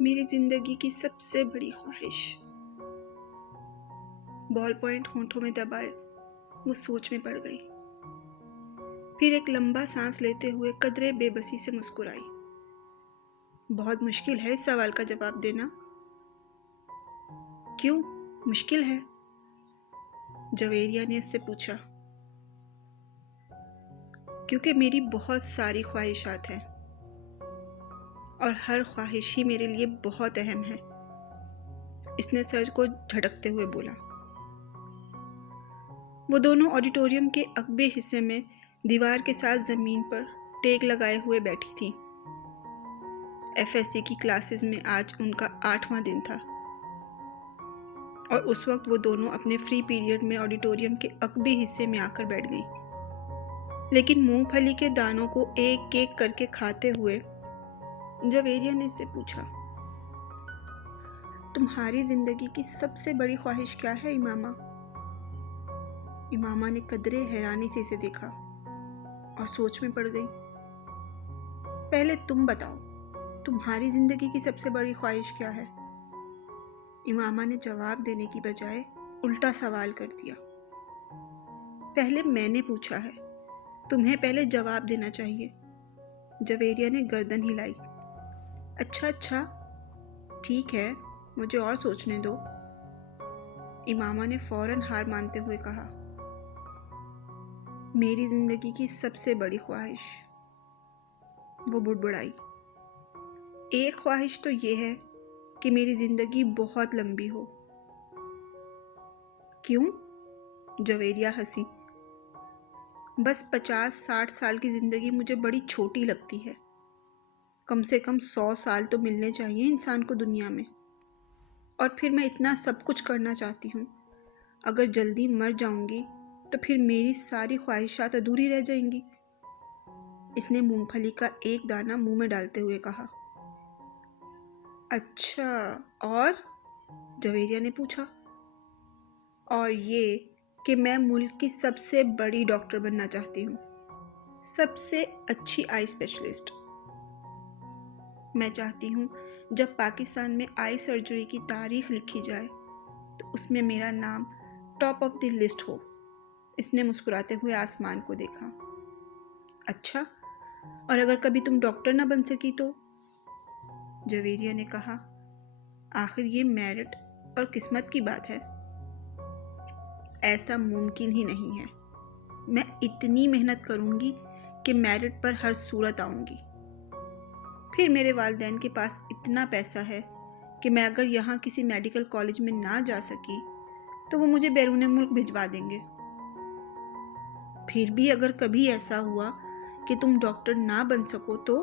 मेरी जिंदगी की सबसे बड़ी ख्वाहिश। बॉल पॉइंट होंठों में दबाए वो सोच में पड़ गई। फिर एक लंबा सांस लेते हुए कदरे बेबसी से मुस्कुराई। बहुत मुश्किल है इस सवाल का जवाब देना। क्यों मुश्किल है? जवेरिया ने उससे पूछा। क्योंकि मेरी बहुत सारी ख्वाहिशात हैं और हर ख्वाहिश ही मेरे लिए बहुत अहम है, इसने सर को झटकते हुए बोला। वो दोनों ऑडिटोरियम के अगबे हिस्से में दीवार के साथ ज़मीन पर टेक लगाए हुए बैठी थी। एफएससी की क्लासेस में आज उनका 8वां दिन था और उस वक्त वो दोनों अपने फ्री पीरियड में ऑडिटोरियम के अगबे हिस्से में आकर बैठ गई। लेकिन मूंगफली के दानों को एक एक करके खाते हुए जवेरिया ने इससे पूछा, तुम्हारी जिंदगी की सबसे बड़ी ख्वाहिश क्या है इमामा? इमामा ने कदरे हैरानी से इसे देखा और सोच में पड़ गई। पहले तुम बताओ, तुम्हारी जिंदगी की सबसे बड़ी ख्वाहिश क्या है? इमामा ने जवाब देने की बजाय उल्टा सवाल कर दिया। पहले मैंने पूछा है, तुम्हें पहले जवाब देना चाहिए। जवेरिया ने गर्दन हिलाई। अच्छा, ठीक है, मुझे और सोचने दो। इमामा ने फौरन हार मानते हुए कहा। मेरी जिंदगी की सबसे बड़ी ख्वाहिश, वो बुड़बुड़ाई। एक ख्वाहिश तो ये है कि मेरी जिंदगी बहुत लंबी हो। क्यों? जवेरिया हंसी। बस 50-60 साल की जिंदगी मुझे बड़ी छोटी लगती है। कम से कम 100 साल तो मिलने चाहिए इंसान को दुनिया में। और फिर मैं इतना सब कुछ करना चाहती हूँ। अगर जल्दी मर जाऊंगी तो फिर मेरी सारी ख्वाहिशात अधूरी रह जाएंगी। इसने मूंगफली का एक दाना मुंह में डालते हुए कहा। अच्छा, और? जवेरिया ने पूछा। और ये कि मैं मुल्क की सबसे बड़ी डॉक्टर बनना चाहती हूँ, सबसे अच्छी आई स्पेशलिस्ट। मैं चाहती हूँ जब पाकिस्तान में आई सर्जरी की तारीख लिखी जाए तो उसमें मेरा नाम टॉप ऑफ द लिस्ट हो। इसने मुस्कुराते हुए आसमान को देखा। अच्छा, और अगर कभी तुम डॉक्टर ना बन सकी तो? जवेरिया ने कहा। आखिर ये मेरिट और किस्मत की बात है। ऐसा मुमकिन ही नहीं है। मैं इतनी मेहनत करूंगी कि मेरिट पर हर सूरत आऊंगी। फिर मेरे वालिदैन के पास इतना पैसा है कि मैं अगर यहाँ किसी मेडिकल कॉलेज में ना जा सकी तो वो मुझे बैरून मुल्क भिजवा देंगे। फिर भी अगर कभी ऐसा हुआ कि तुम डॉक्टर ना बन सको तो?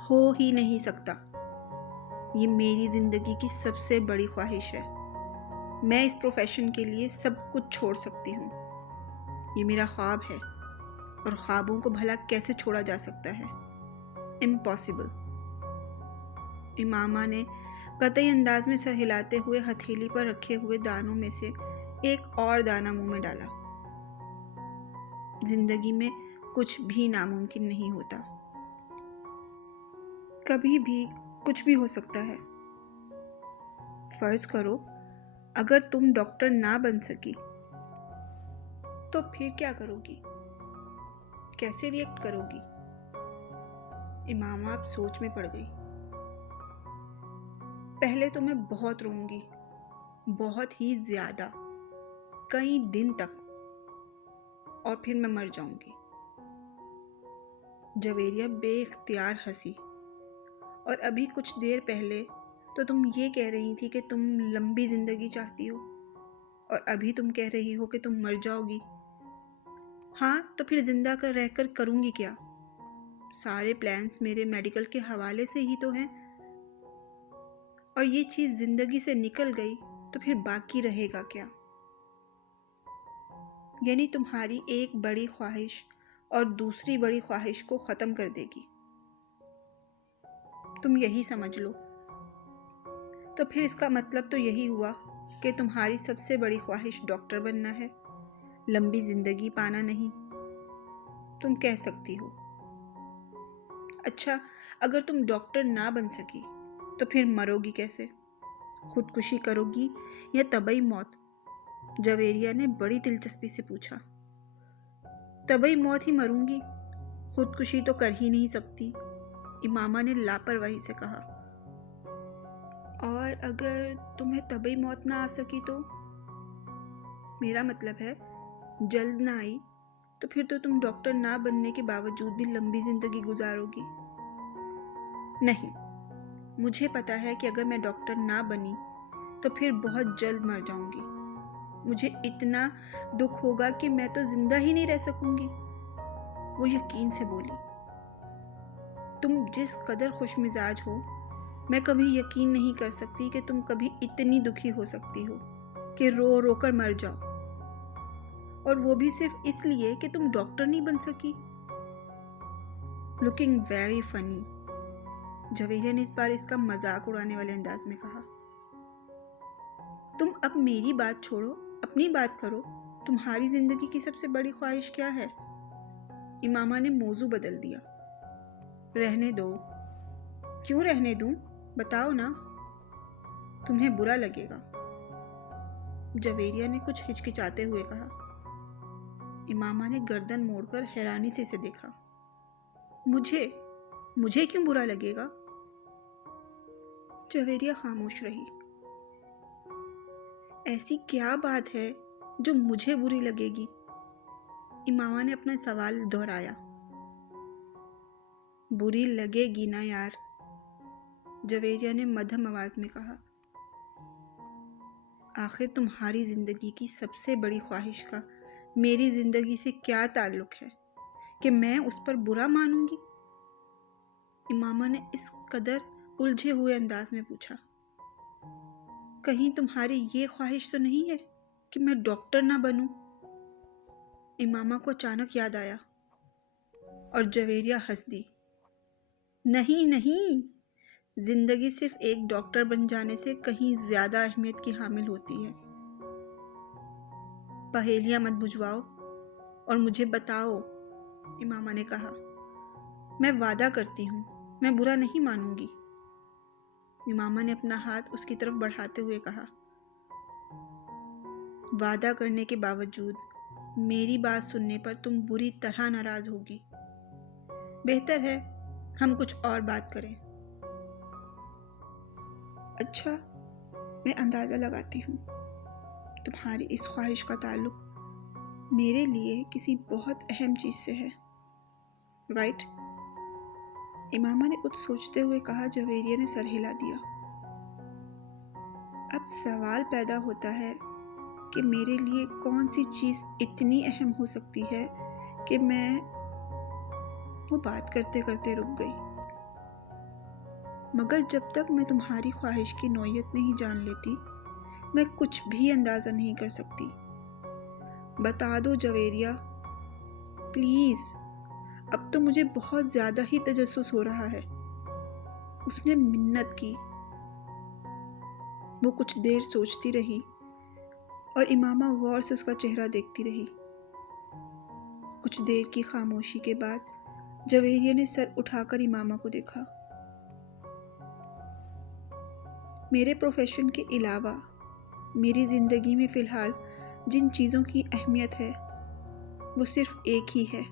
हो ही नहीं सकता। ये मेरी जिंदगी की सबसे बड़ी ख्वाहिश है। मैं इस प्रोफेशन के लिए सब कुछ छोड़ सकती हूँ। ये मेरा ख्वाब है और ख्वाबों को भला कैसे छोड़ा जा सकता है? इम्पॉसिबल। इमामा ने कतई अंदाज में सर हिलाते हुए हथेली पर रखे हुए दानों में से एक और दाना मुंह में डाला। जिंदगी में कुछ भी नामुमकिन नहीं होता। कभी भी कुछ भी हो सकता है। फर्ज करो अगर तुम डॉक्टर ना बन सकी तो फिर क्या करोगी? कैसे रिएक्ट करोगी? इमामा अब सोच में पड़ गई। पहले तो मैं बहुत रोऊंगी, बहुत ही ज्यादा, कई दिन तक, और फिर मैं मर जाऊंगी। जवेरिया बेइख्तियार हंसी। और अभी कुछ देर पहले तो तुम ये कह रही थी कि तुम लंबी जिंदगी चाहती हो और अभी तुम कह रही हो कि तुम मर जाओगी। हाँ, तो फिर जिंदा कर रहकर करूंगी क्या? सारे प्लान्स मेरे मेडिकल के हवाले से ही तो हैं। और ये चीज जिंदगी से निकल गई तो फिर बाकी रहेगा क्या? यानी तुम्हारी एक बड़ी ख्वाहिश और दूसरी बड़ी ख्वाहिश को ख़त्म कर देगी। तुम यही समझ लो। तो फिर इसका मतलब तो यही हुआ कि तुम्हारी सबसे बड़ी ख्वाहिश डॉक्टर बनना है, लंबी जिंदगी पाना नहीं। तुम कह सकती हो। अच्छा, अगर तुम डॉक्टर ना बन सकी तो फिर मरोगी कैसे? खुदकुशी करोगी या तबई मौत? जवेरिया ने बड़ी दिलचस्पी से पूछा। तबई मौत ही मरूंगी, खुदकुशी तो कर ही नहीं सकती, इमामा ने लापरवाही से कहा। और अगर तुम्हें तबई मौत ना आ सकी तो? मेरा मतलब है जल्द ना आई तो फिर तो तुम डॉक्टर ना बनने के बावजूद भी लंबी जिंदगी गुजारोगी। नहीं, मुझे पता है कि अगर मैं डॉक्टर ना बनी तो फिर बहुत जल्द मर जाऊंगी। मुझे इतना दुख होगा कि मैं तो जिंदा ही नहीं रह सकूंगी, वो यकीन से बोली। तुम जिस कदर खुशमिजाज हो, मैं कभी यकीन नहीं कर सकती कि तुम कभी इतनी दुखी हो सकती हो कि रो रो कर मर जाओ, और वो भी सिर्फ इसलिए कि तुम डॉक्टर नहीं बन सकी। लुकिंग वेरी फनी, जवेरिया ने इस बार इसका मजाक उड़ाने वाले अंदाज में कहा। तुम अब मेरी बात छोड़ो, अपनी बात करो। तुम्हारी जिंदगी की सबसे बड़ी ख्वाहिश क्या है? इमामा ने मौजू बदल दिया। रहने दो। क्यों रहने दूं? बताओ ना, तुम्हें बुरा लगेगा, जवेरिया ने कुछ हिचकिचाते हुए कहा। इमामा ने गर्दन मोड़कर हैरानी से इसे देखा। मुझे क्यों बुरा लगेगा? जवेरिया खामोश रही। ऐसी क्या बात है जो मुझे बुरी लगेगी? इमामा ने अपना सवाल दोहराया। बुरी लगेगी ना यार, जवेरिया ने मध्यम आवाज में कहा। आखिर तुम्हारी जिंदगी की सबसे बड़ी ख्वाहिश का मेरी जिंदगी से क्या ताल्लुक है कि मैं उस पर बुरा मानूंगी? इमामा ने इस कदर उलझे हुए अंदाज में पूछा। कहीं तुम्हारी ये ख्वाहिश तो नहीं है कि मैं डॉक्टर ना बनूं? इमामा को अचानक याद आया और जवेरिया हंस दी। नहीं नहीं, जिंदगी सिर्फ एक डॉक्टर बन जाने से कहीं ज्यादा अहमियत की हामिल होती है। पहेलियां मत बुझवाओ और मुझे बताओ, इमामा ने कहा। मैं वादा करती हूँ, मैं बुरा नहीं मानूंगी। इमामा ने अपना हाथ उसकी तरफ बढ़ाते हुए कहा। वादा करने के बावजूद मेरी बात सुनने पर तुम बुरी तरह नाराज होगी। बेहतर है हम कुछ और बात करें। अच्छा, मैं अंदाजा लगाती हूँ तुम्हारी इस ख्वाहिश का ताल्लुक मेरे लिए किसी बहुत अहम चीज से है, राइट? इमामा ने कुछ सोचते हुए कहा। जवेरिया ने सर हिला दिया। अब सवाल पैदा होता है कि मेरे लिए कौन सी चीज इतनी अहम हो सकती है कि मैं वो बात करते करते रुक गई। मगर जब तक मैं तुम्हारी ख्वाहिश की नौयत नहीं जान लेती, मैं कुछ भी अंदाजा नहीं कर सकती। बता दो जवेरिया, प्लीज। अब तो मुझे बहुत ज्यादा ही तजस्सुस हो रहा है। उसने मिन्नत की। वो कुछ देर सोचती रही और इमामा गौर से उसका चेहरा देखती रही। कुछ देर की खामोशी के बाद जवेरिया ने सर उठाकर इमामा को देखा। मेरे प्रोफेशन के अलावा मेरी ज़िंदगी में फ़िलहाल जिन चीज़ों की अहमियत है वो सिर्फ एक ही है,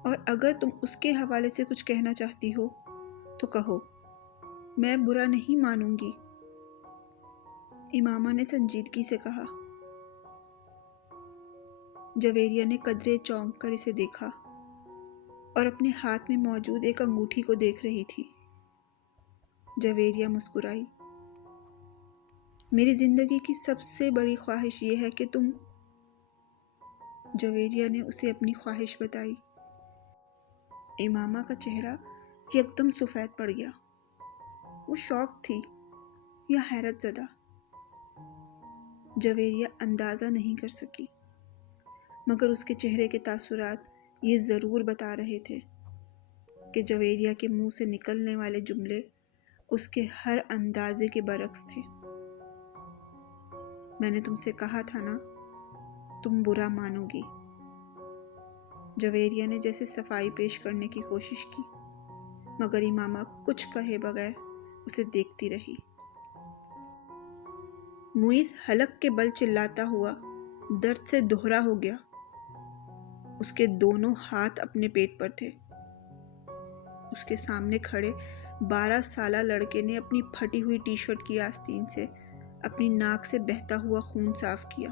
और अगर तुम उसके हवाले से कुछ कहना चाहती हो तो कहो, मैं बुरा नहीं मानूंगी, इमामा ने संजीदगी से कहा। जवेरिया ने कदरे चौंक कर इसे देखा और अपने हाथ में मौजूद एक अंगूठी को देख रही थी। जवेरिया मुस्कुराई। मेरी जिंदगी की सबसे बड़ी ख्वाहिश ये है कि तुम। जवेरिया ने उसे अपनी ख्वाहिश बताई। इमामा का चेहरा एकदम सफ़ेद पड़ गया। वो शॉक थी या हैरत ज़दा, जवेरिया अंदाज़ा नहीं कर सकी, मगर उसके चेहरे के तासुरात ये ज़रूर बता रहे थे कि जवेरिया के मुंह से निकलने वाले जुमले उसके हर अंदाजे के बरक्स थे। मैंने तुमसे कहा था ना, तुम बुरा मानोगी। जवेरिया ने जैसे सफाई पेश करने की कोशिश की। मगर इमामा कुछ कहे बगैर उसे देखती रही। मुइज़ हलक के बल चिल्लाता हुआ दर्द से दोहरा हो गया। उसके दोनों हाथ अपने पेट पर थे। उसके सामने खड़े 12 साला लड़के ने अपनी फटी हुई टी शर्ट की आस्तीन से अपनी नाक से बहता हुआ खून साफ किया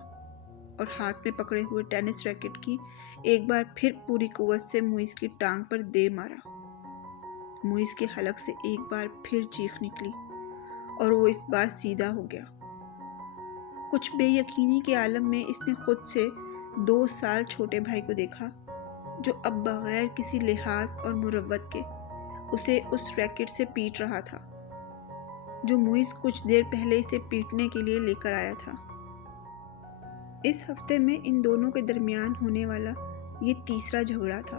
और हाथ में पकड़े हुए टेनिस रैकेट की एक बार फिर पूरी कुव्वत से मुइज़ की टांग पर दे मारा। मुइज़ के हलक से एक बार फिर चीख निकली और वो इस बार सीधा हो गया। कुछ बेयकीनी के आलम में इसने खुद से 2 साल छोटे भाई को देखा, जो अब बगैर किसी लिहाज और मुरव्वत के उसे उस रैकेट से पीट रहा था, जो मुइज़ कुछ देर पहले इसे पीटने के लिए लेकर आया था। इस हफ्ते में इन दोनों के दरमियान होने वाला ये तीसरा झगड़ा था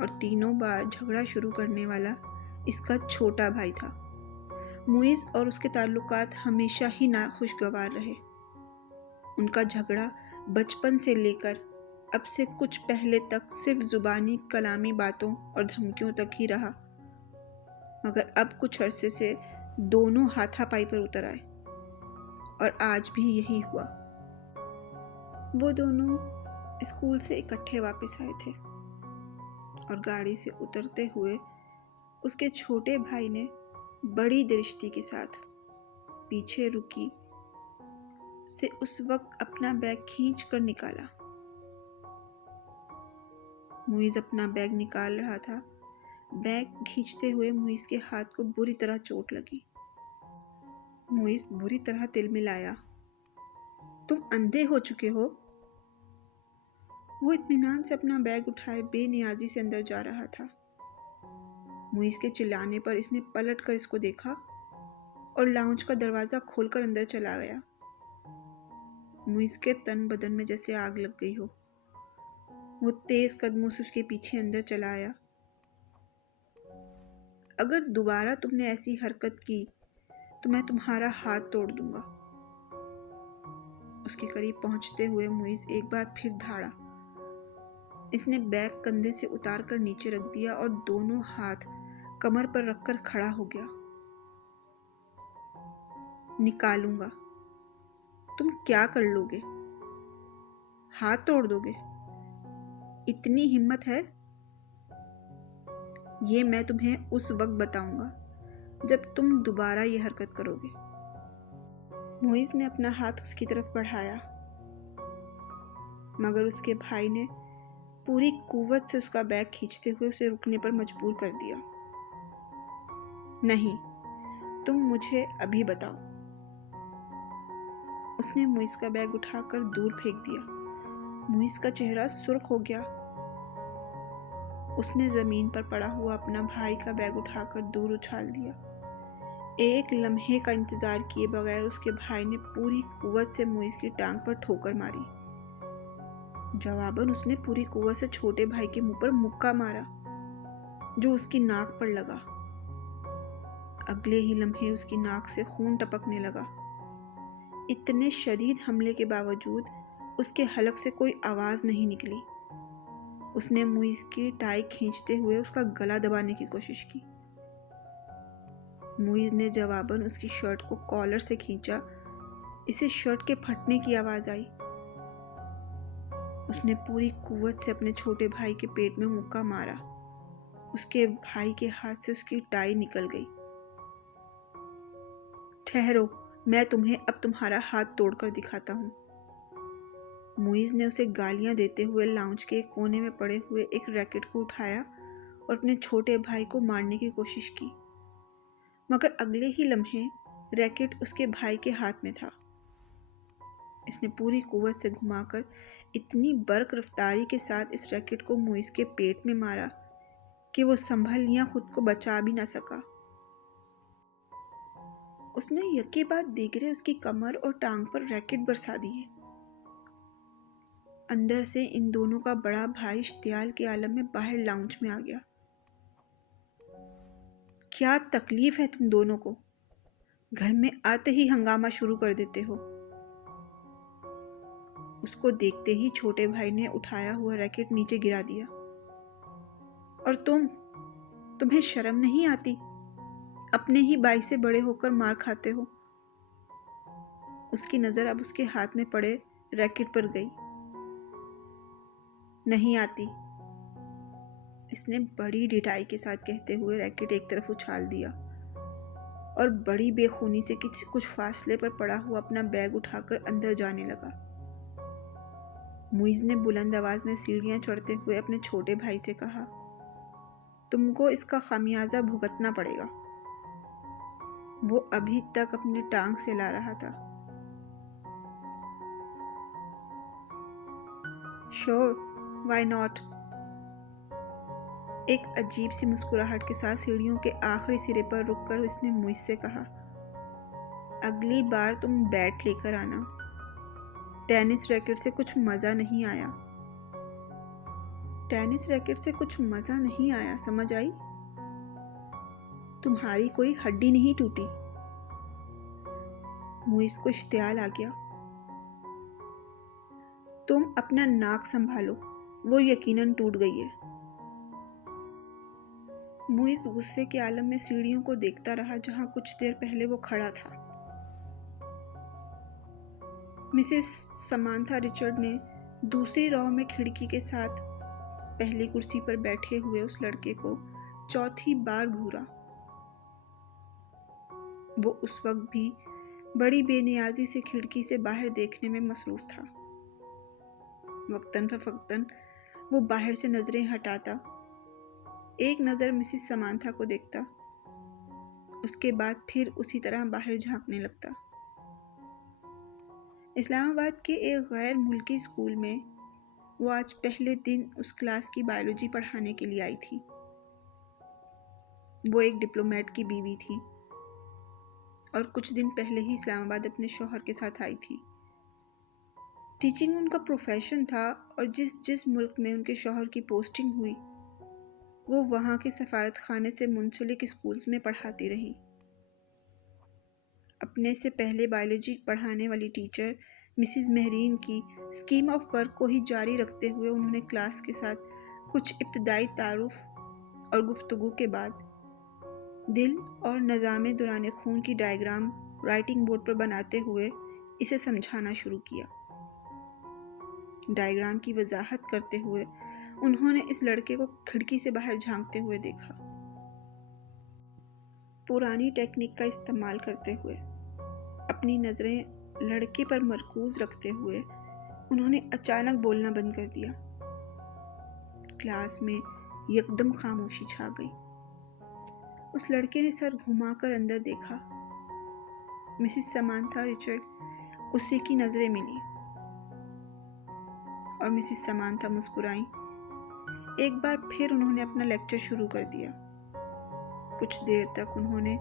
और तीनों बार झगड़ा शुरू करने वाला इसका छोटा भाई था। मुइज़ और उसके ताल्लुकात हमेशा ही नाखुशगवार रहे। उनका झगड़ा बचपन से लेकर अब से कुछ पहले तक सिर्फ जुबानी कलामी बातों और धमकियों तक ही रहा, मगर अब कुछ अरसे से दोनों हाथापाई पर उतर आए और आज भी यही हुआ। वो दोनों स्कूल से इकट्ठे वापस आए थे और गाड़ी से उतरते हुए उसके छोटे भाई ने बड़ी दृष्टि के साथ पीछे रुकी से उस वक्त अपना बैग खींच कर निकाला। मुइज़ अपना बैग निकाल रहा था। बैग खींचते हुए मुइज़ के हाथ को बुरी तरह चोट लगी। मुइज़ बुरी तरह तिलमिलाया। तुम अंधे हो चुके हो? वो इत्मीनान से अपना बैग उठाए बेनियाजी से अंदर जा रहा था। मुइज़ के चिल्लाने पर इसने पलट कर इसको देखा और लाउंज का दरवाज़ा खोलकर अंदर चला गया। मुइज़ के तन बदन में जैसे आग लग गई हो। वो तेज कदमों से उसके पीछे अंदर चला आया। अगर दोबारा तुमने ऐसी हरकत की तो मैं तुम्हारा हाथ तोड़ दूंगा। उसके करीब पहुंचते हुए मुइज़ एक बार फिर धाड़ा। इसने बैग कंधे से उतार कर नीचे रख दिया और दोनों हाथ कमर पर रखकर खड़ा हो गया। निकालूंगा। तुम क्या कर लोगे? हाथ तोड़ दोगे? इतनी हिम्मत है? ये मैं तुम्हें उस वक्त बताऊंगा जब तुम दोबारा ये हरकत करोगे। मुइज़ ने अपना हाथ उसकी तरफ बढ़ाया, मगर उसके भाई ने पूरी कुव्वत से उसका बैग खींचते हुए उसे रुकने पर मजबूर कर दिया। नहीं, तुम मुझे अभी बताओ। उसने मुइज़ का बैग उठाकर दूर फेंक दिया। मुइज़ का चेहरा सुर्ख हो गया। उसने जमीन पर पड़ा हुआ अपना भाई का बैग उठाकर दूर उछाल दिया। एक लम्हे का इंतजार किए बगैर उसके भाई ने पूरी कुव्वत से मुइज़ की टांग पर ठोकर मारी। जवाबन उसने पूरी कुव्वत से छोटे भाई के मुंह पर मुक्का मारा, जो उसकी नाक पर लगा। अगले ही लम्हे उसकी नाक से खून टपकने लगा। इतने शदीद हमले के बावजूद उसके हलक से कोई आवाज़ नहीं निकली। उसने मुइज़ की टाई खींचते हुए उसका गला दबाने की कोशिश की। मुइज़ ने जवाबन उसकी शर्ट को कॉलर से खींचा। इसे शर्ट के फटने की आवाज़ आई। उसने पूरी कुव्वत से अपने छोटे भाई के पेट में मुक्का मारा। उसके भाई के हाथ से उसकी टाई निकल गई। ठहरो, मैं तुम्हें अब तुम्हारा हाथ तोड़कर दिखाता हूँ। मुइज़ ने उसे गालियां देते हुए लाउंज के कोने में पड़े हुए एक रैकेट को उठाया और अपने छोटे भाई को मारने की कोशिश की, मगर अगले ही लम्हे रैकेट उसके भाई के हाथ में था। इसने पूरी कुव्वत से घुमाकर इतनी बर्क रफ्तारी के साथ इस रैकेट को मुइज़ के पेट में मारा कि वो संभल या खुद को बचा भी ना सका। उसने यके बाद दीगरे उसकी कमर और टांग पर रैकेट बरसा दिए। अंदर से इन दोनों का बड़ा भाई इश्तियाल के आलम में बाहर लाउंज में आ गया। क्या तकलीफ है तुम दोनों को? घर में आते ही हंगामा शुरू कर देते हो। उसको देखते ही छोटे भाई ने उठाया हुआ रैकेट नीचे गिरा दिया। और तुम्हें शर्म नहीं आती? अपने ही भाई से बड़े होकर मार खाते हो। उसकी नज़र अब उसके हाथ में पड़े रैकेट पर गई। नहीं आती, इसने बड़ी ढिठाई के साथ कहते हुए रैकेट एक तरफ उछाल दिया और बड़ी बेखूनी से कुछ फासले पर पड़ा हुआ अपना बैग उठाकर अंदर जाने लगा। मुइज़ ने बुलंद आवाज में सीढ़ियां चढ़ते हुए अपने छोटे भाई से कहा, तुमको इसका खामियाजा भुगतना पड़ेगा। वो अभी तक अपनी टांग से ला रहा था। Sure, why not? एक अजीब सी मुस्कुराहट के साथ सीढ़ियों के आखिरी सिरे पर रुककर उसने मुझसे कहा, अगली बार तुम बैट लेकर आना। टेनिस रैकेट से कुछ मज़ा नहीं आया। टेनिस रैकेट से कुछ मज़ा नहीं आया, समझ आई? तुम्हारी कोई हड्डी नहीं टूटी। मुइज़ को इश्तियाल आ गया। तुम अपना नाक संभालो, वो यकीनन टूट गई है। मुइज़ गुस्से के आलम में सीढ़ियों को देखता रहा जहां कुछ देर पहले वो खड़ा था। मिसेस समांथा रिचर्ड ने दूसरी रॉ में खिड़की के साथ पहली कुर्सी पर बैठे हुए उस लड़के को चौथी बार घूरा। वो उस वक्त भी बड़ी बेनियाजी से खिड़की से बाहर देखने में मसरूफ था। वक्तन फवक्तन वो बाहर से नजरें हटाता, एक नज़र मिसेस समांथा को देखता, उसके बाद फिर उसी तरह बाहर झांकने लगता। इस्लामाबाद के एक गैर मुल्की स्कूल में वो आज पहले दिन उस क्लास की बायोलॉजी पढ़ाने के लिए आई थी। वो एक डिप्लोमेट की बीवी थी और कुछ दिन पहले ही इस्लामाबाद अपने शौहर के साथ आई थी। टीचिंग उनका प्रोफेशन था और जिस मुल्क में उनके शौहर की पोस्टिंग हुई वो वहाँ के सफारत खाने से मुंसलिक स्कूल्स में पढ़ाती रही। अपने से पहले बायोलॉजी पढ़ाने वाली टीचर मिसिज मेहरीन की स्कीम ऑफ वर्क को ही जारी रखते हुए उन्होंने क्लास के साथ कुछ इब्तदाई तारुफ और गुफ्तगू के बाद दिल और नज़ामे दौरान खून की डायग्राम राइटिंग बोर्ड पर बनाते हुए इसे समझाना शुरू किया। डायग्राम की वजाहत करते हुए उन्होंने इस लड़के को खिड़की से बाहर झांकते हुए देखा। पुरानी टेक्निक का इस्तेमाल करते हुए अपनी नज़रें लड़के पर मरकूज रखते हुए उन्होंने अचानक बोलना बंद कर दिया। क्लास में यकदम खामोशी छा गई। उस लड़के ने सर घुमाकर अंदर देखा। मिसेस समांथा रिचर्ड उसी की नज़रें मिली और मिसेस समांथा मुस्कुराई। एक बार फिर उन्होंने अपना लेक्चर शुरू कर दिया। कुछ देर तक उन्होंने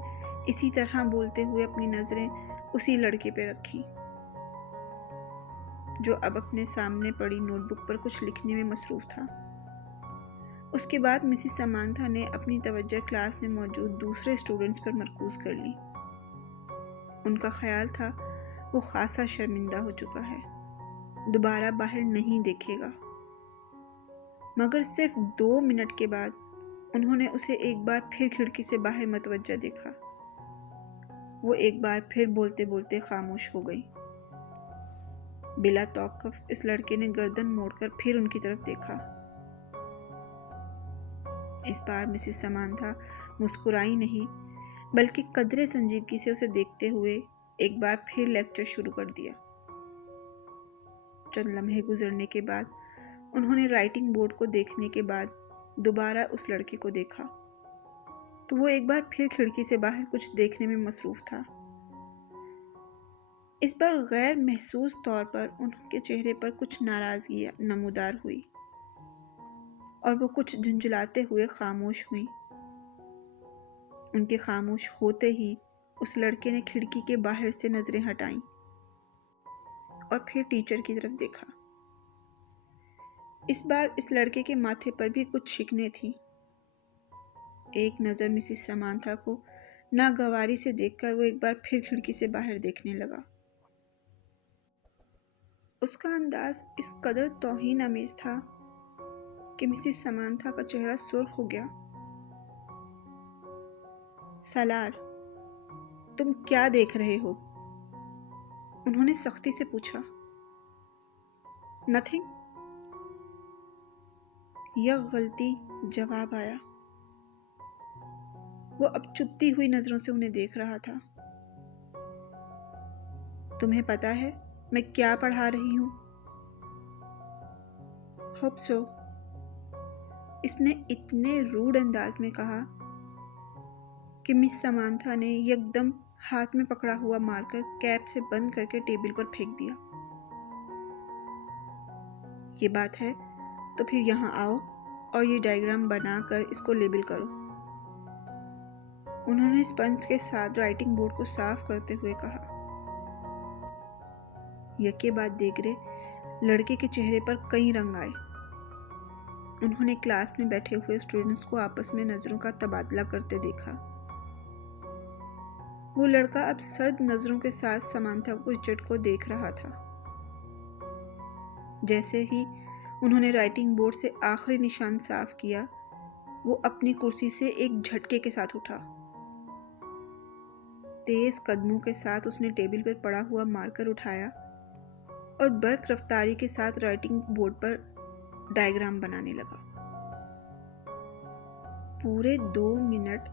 इसी तरह बोलते हुए अपनी नज़रें उसी लड़के पे रखी जो अब अपने सामने पड़ी नोटबुक पर कुछ लिखने में मसरूफ था। उसके बाद मिसेस समांथा ने अपनी तवज्जो क्लास में मौजूद दूसरे स्टूडेंट्स पर मरकूज कर ली। उनका ख्याल था वो खासा शर्मिंदा हो चुका है, दोबारा बाहर नहीं देखेगा। मगर सिर्फ 2 मिनट के बाद उन्होंने उसे एक बार फिर खिड़की से बाहर मतवज्जा देखा। वो एक बार फिर बोलते बोलते खामोश हो गई। बिला तौक़ुफ़ इस लड़के ने गर्दन मोड़कर फिर उनकी तरफ देखा। इस बार मिसेस समांथा मुस्कुराई नहीं बल्कि कदरे संजीदगी से उसे देखते हुए एक बार फिर लेक्चर शुरू कर दिया। चंद लम्हे गुजरने के बाद उन्होंने राइटिंग बोर्ड को देखने के बाद दोबारा उस लड़के को देखा तो वो एक बार फिर खिड़की से बाहर कुछ देखने में मसरूफ था। इस बार गैर महसूस तौर पर उनके चेहरे पर कुछ नाराज़गी नमूदार हुई और वो कुछ झुंझलाते हुए खामोश हुई। उनके खामोश होते ही उस लड़के ने खिड़की के बाहर से नज़रें हटाईं और फिर टीचर की तरफ देखा। इस बार इस लड़के के माथे पर भी कुछ शिकने थी। एक नज़र मिसेस समांथा को नागवारी से देखकर वो एक बार फिर खिड़की से बाहर देखने लगा। उसका अंदाज इस कदर तौहीन आमेज था कि मिसेस समांथा का चेहरा सुर्ख हो गया। सालार, तुम क्या देख रहे हो? उन्होंने सख्ती से पूछा। नथिंग, यह गलती जवाब आया। वो अब चुभती हुई नजरों से उन्हें देख रहा था। तुम्हें पता है मैं क्या पढ़ा रही हूं? होप सो, इसने इतने रूड अंदाज में कहा कि मिस समांथा ने एकदम हाथ में पकड़ा हुआ मारकर कैप से बंद करके टेबल पर फेंक दिया। ये बात है तो फिर यहाँ आओ और ये डायग्राम बनाकर इसको लेबल करो। उन्होंने स्पंज के साथ राइटिंग बोर्ड को साफ करते हुए कहा। यके बाद देगरे लड़के के चेहरे पर कई रंग आए। उन्होंने क्लास में बैठे हुए स्टूडेंट्स को आपस में नजरों का तबादला करते देखा। वो लड़का अब सर्द नजरों के साथ समांथा को रिचर्ड को देख रहा था। जैसे ही उन्होंने राइटिंग बोर्ड से आखिरी निशान साफ किया, वो अपनी कुर्सी से एक झटके के साथ उठा। तेज कदमों के साथ उसने टेबल पर पड़ा हुआ मार्कर उठाया और बर्क रफ्तारी के साथ राइटिंग बोर्ड पर डायग्राम बनाने लगा। पूरे 2 मिनट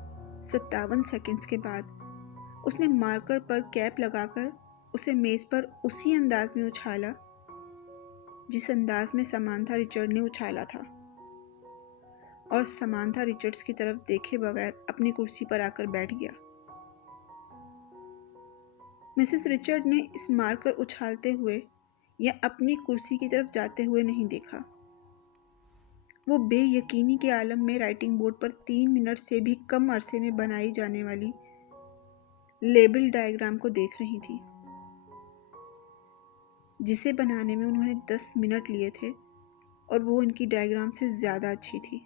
57 सेकंड्स के बाद उसने मार्कर पर कैप लगाकर उसे मेज पर उसी अंदाज में उछाला जिस अंदाज में समांथा रिचर्ड ने उछाला था, और समांथा रिचर्ड्स की तरफ देखे बगैर अपनी कुर्सी पर आकर बैठ गया। मिसेस रिचर्ड ने इस मार्कर उछालते हुए या अपनी कुर्सी की तरफ जाते हुए नहीं देखा। वो बेयकीनी के आलम में राइटिंग बोर्ड पर 3 मिनट से भी कम अरसे में बनाई जाने वाली लेबल डायग्राम को देख रही थी, जिसे बनाने में उन्होंने 10 मिनट लिए थे और वो उनकी डायग्राम से ज़्यादा अच्छी थी।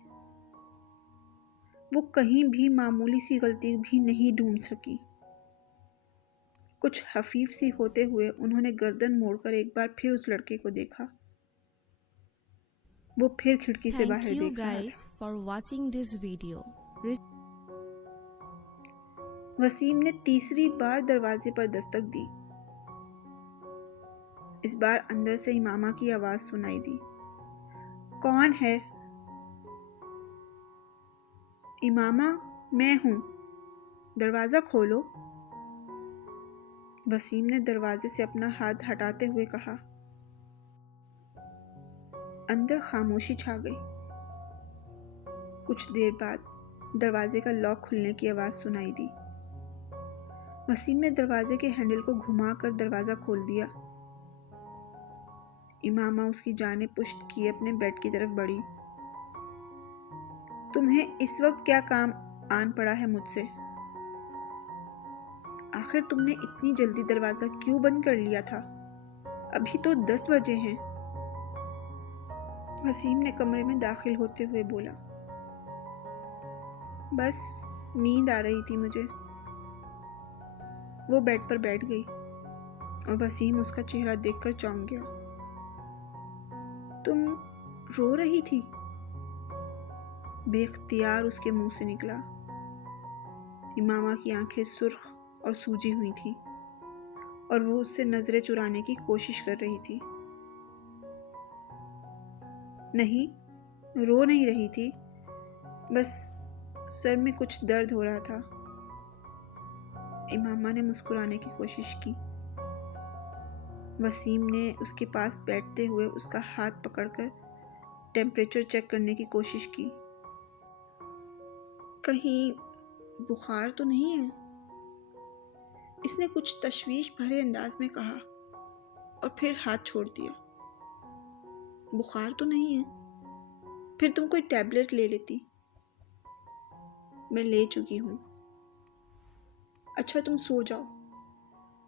वो कहीं भी मामूली सी गलती भी नहीं ढूंढ सकी। कुछ हफीफ सी होते हुए उन्होंने गर्दन मोड़कर एक बार फिर उस लड़के को देखा। वो फिर खिड़की से बाहर देख रहा था। for watching this video. Wasim ने तीसरी बार दरवाजे पर दस्तक दी। इस बार अंदर से इमामा की आवाज सुनाई दी। कौन है? इमामा, मैं हूं, दरवाजा खोलो। वसीम ने दरवाजे से अपना हाथ हटाते हुए कहा। अंदर खामोशी छा गई। कुछ देर बाद दरवाजे का लॉक खुलने की आवाज सुनाई दी। वसीम ने दरवाजे के हैंडल को घुमाकर दरवाजा खोल दिया। इमामा उसकी जाने पुश्त किए अपने बेड की तरफ बढ़ी। तुम्हें इस वक्त क्या काम आन पड़ा है मुझसे? आखिर तुमने इतनी जल्दी दरवाजा क्यों बंद कर लिया था? अभी तो 10 बजे हैं। वसीम ने कमरे में दाखिल होते हुए बोला। बस नींद आ रही थी मुझे। वो बेड पर बैठ गई और वसीम उसका चेहरा देखकर चौंक गया। तुम रो रही थी? बेख्तियार उसके मुंह से निकला। इमामा की आंखें सुर्ख और सूजी हुई थी और वो उससे नजरें चुराने की कोशिश कर रही थी। नहीं, रो नहीं रही थी, बस सर में कुछ दर्द हो रहा था। इमामा ने मुस्कुराने की कोशिश की। वसीम ने उसके पास बैठते हुए उसका हाथ पकड़कर टेम्परेचर चेक करने की कोशिश की। कहीं बुखार तो नहीं है? इसने कुछ तशवीश भरे अंदाज में कहा और फिर हाथ छोड़ दिया। बुखार तो नहीं है? फिर तुम कोई टैबलेट ले लेती। मैं ले चुकी हूँ। अच्छा, तुम सो जाओ।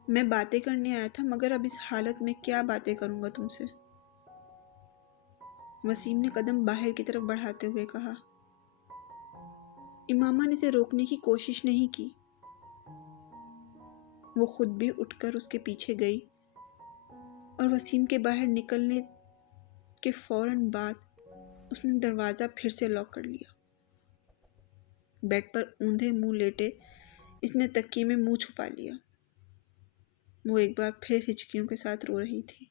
मैं बातें करने आया था, मगर अब इस हालत में क्या बातें करूंगा तुमसे? वसीम ने कदम बाहर की तरफ बढ़ाते हुए कहा। इमामा ने इसे रोकने की कोशिश नहीं की। वो खुद भी उठकर उसके पीछे गई और वसीम के बाहर निकलने के फौरन बाद उसने दरवाज़ा फिर से लॉक कर लिया। बेड पर ऊंधे मुंह लेटे इसने तकिए में मुंह छुपा लिया। वो एक बार फिर हिचकियों के साथ रो रही थी।